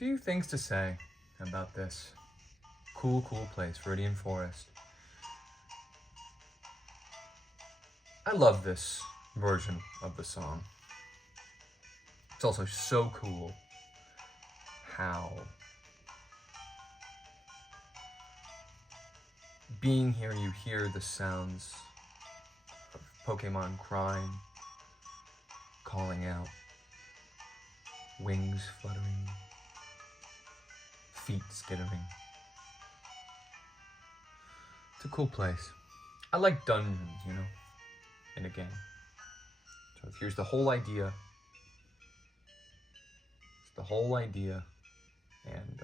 few things to say about this cool place, Viridian Forest. I love this version of the song. It's also so cool how being here you hear the sounds of Pokemon crying, calling out, wings fluttering, feet skittering. It's a cool place. I like dungeons, you know, in a game. So here's the whole idea. It's the whole idea. And,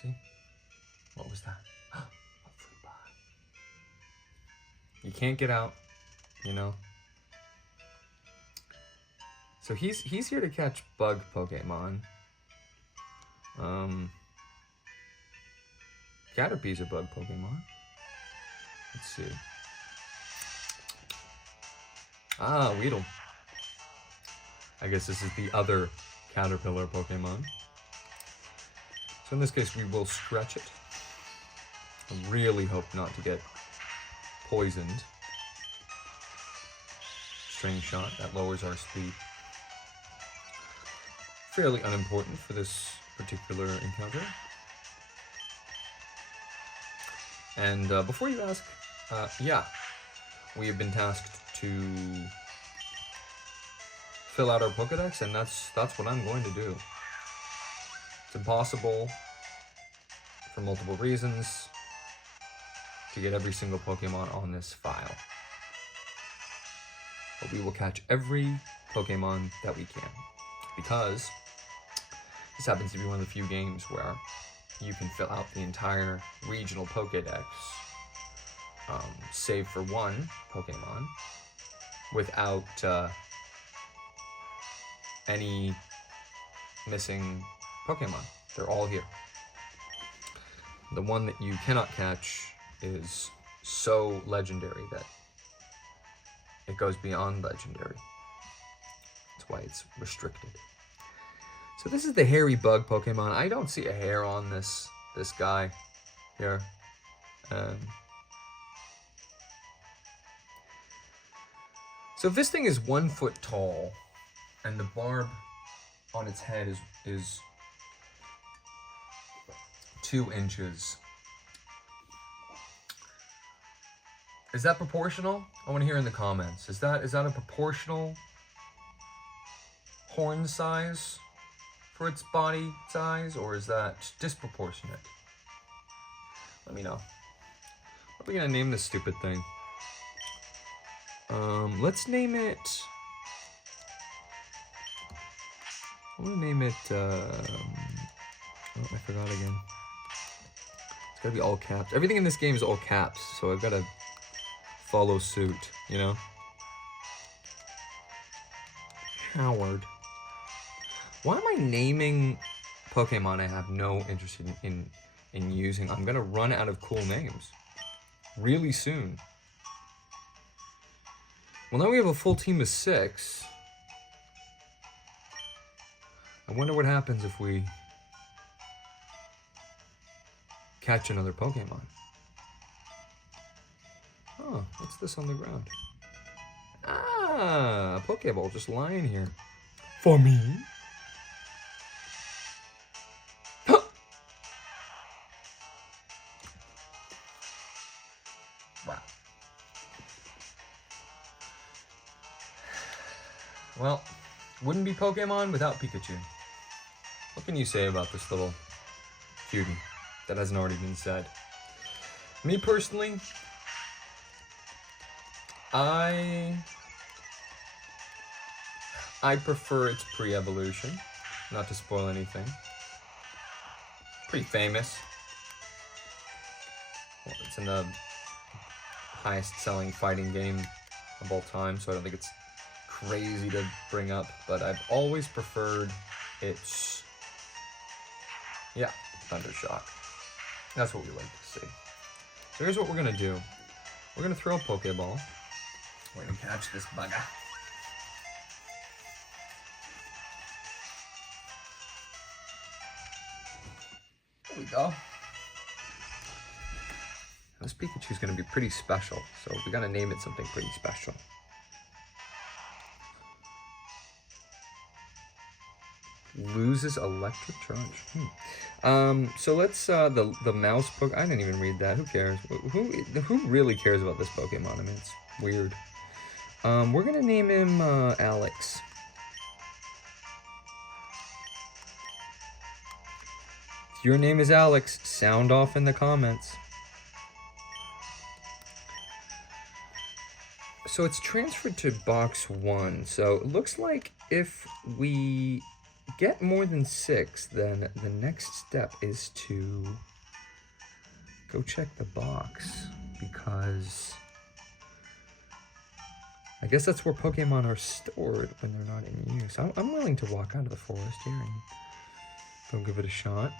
see? What was that? A fruit pie. You can't get out, you know? So he's here to catch bug Pokemon. Caterpie's a bug Pokemon. Let's see. Ah, Weedle. I guess this is the other caterpillar Pokemon. So in this case, we will stretch it. I really hope not to get poisoned. String shot, that lowers our speed. Fairly unimportant for this particular encounter. And before you ask, yeah, we have been tasked to fill out our Pokedex, and that's what I'm going to do. It's impossible, for multiple reasons, to get every single Pokemon on this file. But we will catch every Pokemon that we can, because this happens to be one of the few games where you can fill out the entire regional Pokedex, save for one Pokemon, without any missing Pokemon. They're all here. The one that you cannot catch is so legendary that it goes beyond legendary. That's why it's restricted. So this is the hairy bug Pokemon. I don't see a hair on this guy here. So if this thing is 1 foot tall, and the barb on its head is 2 inches, is that proportional? I want to hear in the comments. Is that a proportional horn size for its body size, or is that disproportionate? Let me know. What are we gonna name this stupid thing? Let's name it. I want to name it. Oh, I forgot again. It's gotta be all caps. Everything in this game is all caps, so I've gotta follow suit, you know? Howard. Why am I naming Pokemon I have no interest in using? I'm gonna run out of cool names really soon. Well, now we have a full team of 6. I wonder what happens if we catch another Pokemon. Oh, what's this on the ground? Ah, a Pokeball just lying here. For me? Huh. Wow. Well, wouldn't be Pokemon without Pikachu. What can you say about this little cutie that hasn't already been said? Me personally, I prefer its pre-evolution, not to spoil anything. Pretty famous. Well, it's in the highest selling fighting game of all time, so I don't think it's crazy to bring up, but I've always preferred its, yeah, Thundershock. That's what we like to see. So here's what we're gonna do. We're gonna throw a Pokeball. We're gonna catch this bugger. we go. This Pikachu's gonna be pretty special, so we gotta name it something pretty special. Loses electric charge. So let's the mouse I didn't even read that. Who cares? Who really cares about this Pokemon? I mean, it's weird. We're gonna name him Alex. If your name is Alex, sound off in the comments. So it's transferred to box 1. So it looks like if we get more than 6, then the next step is to go check the box, because I guess that's where Pokemon are stored when they're not in use. I'm willing to walk out of the forest here and go give it a shot.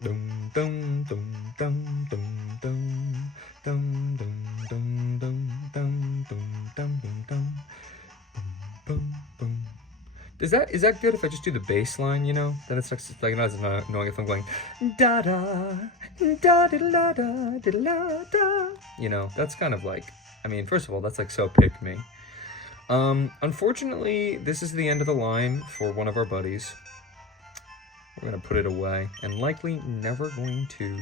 Dum dum dum dum dum dum dum dum dum dum dum dum dum dum dum dum. Is that good if I just do the bass line, you know? Then it's like not as annoying if I'm going da da da da da da da da. You know, that's kind of like, I mean, first of all, that's like so pick me. Unfortunately, this is the end of the line for one of our buddies. We're gonna put it away and likely never going to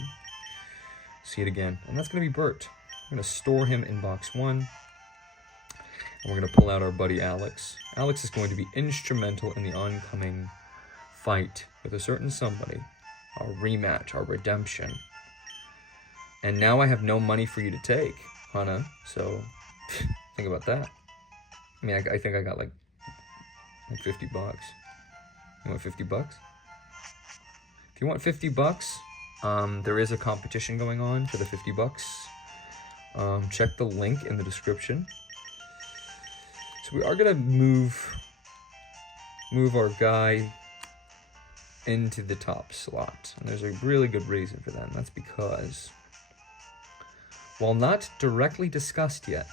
see it again. And that's gonna be Bert. We're gonna store him in box 1. And we're gonna pull out our buddy Alex. Alex is going to be instrumental in the oncoming fight with a certain somebody. Our rematch, our redemption. And now I have no money for you to take, Hana. So think about that. I mean, I think I got like 50 bucks. You want 50 bucks? If you want 50 bucks, there is a competition going on for the 50 bucks. Check the link in the description. So we are gonna move our guy into the top slot. And there's a really good reason for that, and that's because, while not directly discussed yet,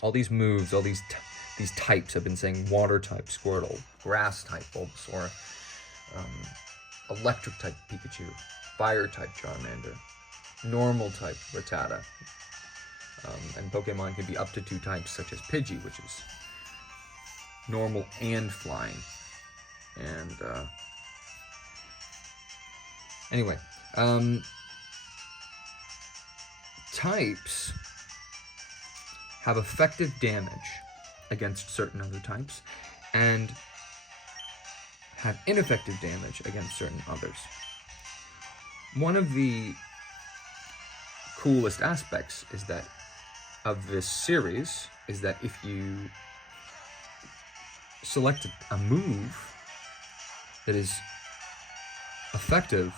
all these moves, all these types have been saying water type Squirtle, grass type Bulbasaur, electric type Pikachu, fire type Charmander, normal type Rattata, and Pokemon can be up to 2 types such as Pidgey, which is normal and flying. And anyway, types have effective damage against certain other types and have ineffective damage against certain others. One of the coolest aspects of this series is that if you select a move that is effective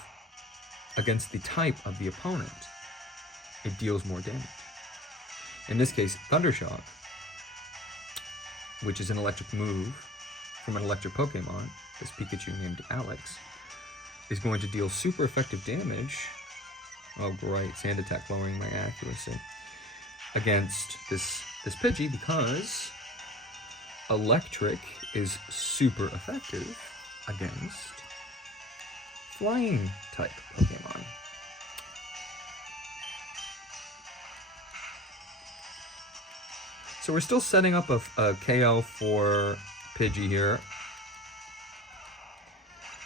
against the type of the opponent, it deals more damage. In this case, Thundershock, which is an electric move from an electric Pokemon, this Pikachu named Alex, is going to deal super effective damage. Oh great, Sand Attack lowering my accuracy against this Pidgey, because electric is super effective against flying type Pokemon. So we're still setting up a KO for Pidgey here.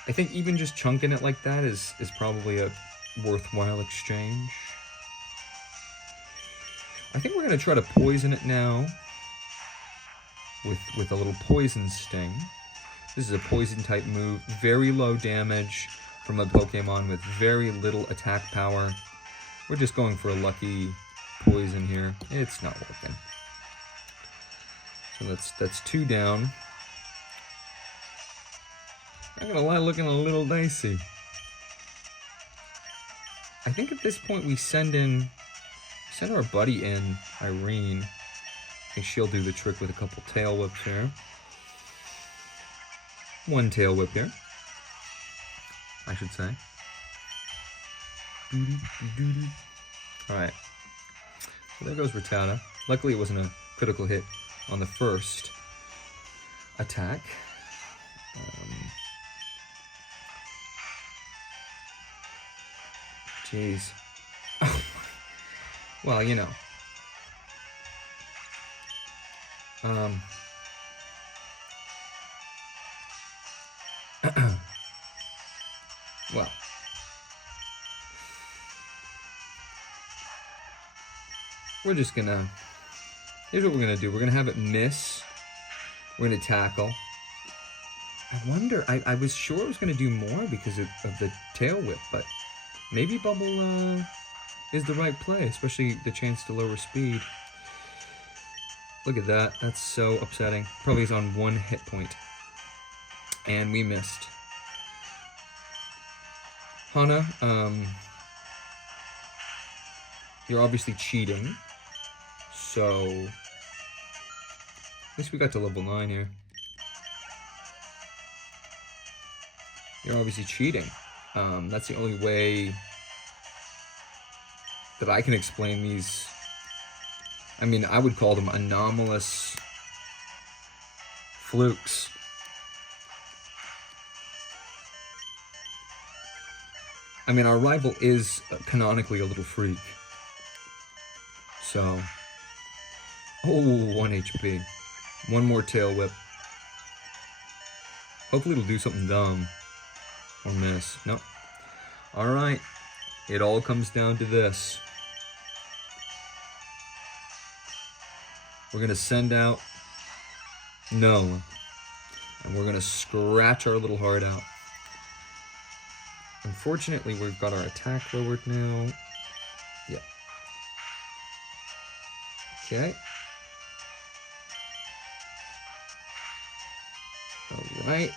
I think even just chunking it like that is probably a worthwhile exchange. I think we're going to try to poison it now with a little poison sting. This is a poison type move, very low damage from a Pokemon with very little attack power. We're just going for a lucky poison here. It's not working. So that's 2 down. I'm gonna lie, looking a little dicey. I think at this point we send our buddy in, Irene. I think she'll do the trick with a couple tail whips here. 1 tail whip here, I should say. Alright. So there goes Rattata. Luckily it wasn't a critical hit on the first attack. Jeez. Well, you know. Well. We're just gonna... Here's what we're gonna do. We're gonna have it miss. We're gonna tackle. I wonder... I was sure it was gonna do more because of the tail whip, but maybe Bubble is the right play, especially the chance to lower speed. Look at that. That's so upsetting. Probably is on 1 hit point. And we missed. Hana, you're obviously cheating. So, at least we got to level 9 here. You're obviously cheating. That's the only way that I can explain these. I mean, I would call them anomalous flukes. I mean, our rival is canonically a little freak. So, oh, 1 HP. 1 more tail whip. Hopefully it'll do something dumb. Or miss. Nope. Alright. It all comes down to this. We're going to send out no. And we're going to scratch our little heart out. Unfortunately, we've got our attack lowered now. Yep. Okay. Alright.